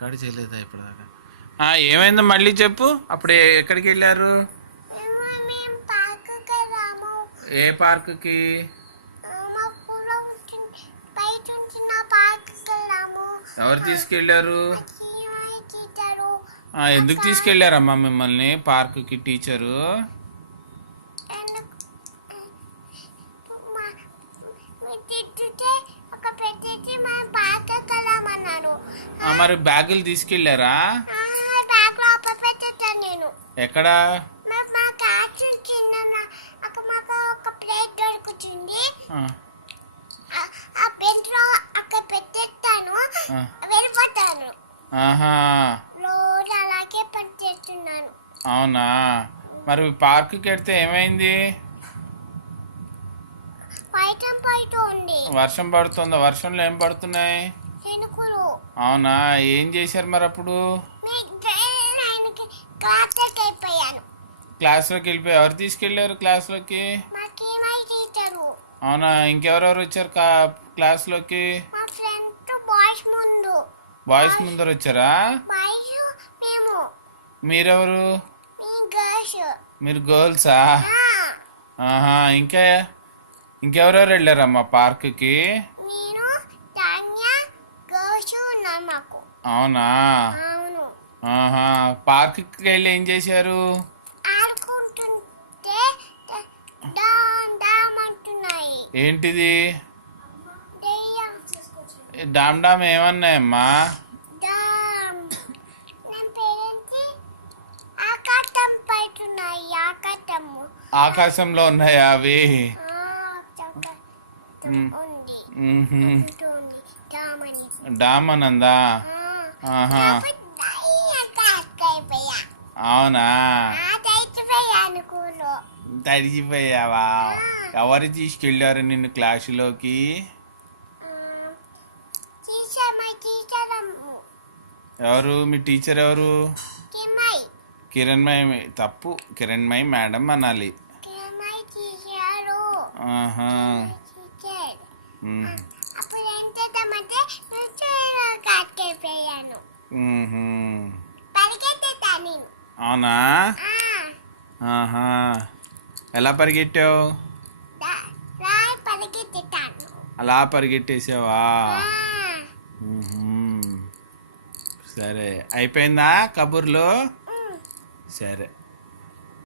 Record చేయలేదా ఇప్పటిదాకా? ఏమైందో మళ్ళీ చెప్పు. అప్పుడు ఎక్కడికి వెళ్ళారు? ఏ పార్కుకి? ఎవరు తీసుకెళ్ళారు? ఎందుకు తీసుకెళ్ళారమ్మా మిమ్మల్ని పార్కుకి టీచరు? మరి బ్యాగులు తీసుకెళ్ళారా? ఎక్కడా? అవునా? మరి పార్కుకి వెళ్తే ఏమైంది? వర్షం పడుతుందా? వర్షంలో ఏం పడుతున్నాయి? అవునా? ఏం చేశారు మరి అప్పుడు? క్లాస్లోకి వెళ్ళిపోయి ఎవరు తీసుకెళ్ళారు క్లాస్లోకి? అవునా? ఇంకెవరెవరు వచ్చారు క్లాస్లోకి? బాయ్స్ ముందర వచ్చారా? మీరెవరు? మీరు గర్ల్సా? ఇంకా ఇంకెవరెవరు వెళ్ళారమ్మా పార్కుకి? అవునా? పార్కుకి వెళ్ళి ఏం చేశారు? ఏంటిది? డామ్ డామ్ ఏమన్నాయమ్మా? ఆకాశంలో ఉన్నాయా అవి? డామ్ అనందా? అవునా? తడిచిపోయావా? ఎవరు తీసుకెళ్ళారు నిన్ను క్లాసులోకి? ఎవరు మీ టీచర్? ఎవరు? కిరణ్మయి. తప్పు, కిరణ్మయి మేడం అనాలి. అవునా? ఎలా పరిగెట్టావు? అలా పరిగెట్టేసావా? సరే, అయిపోయిందా కబుర్లు? సరే.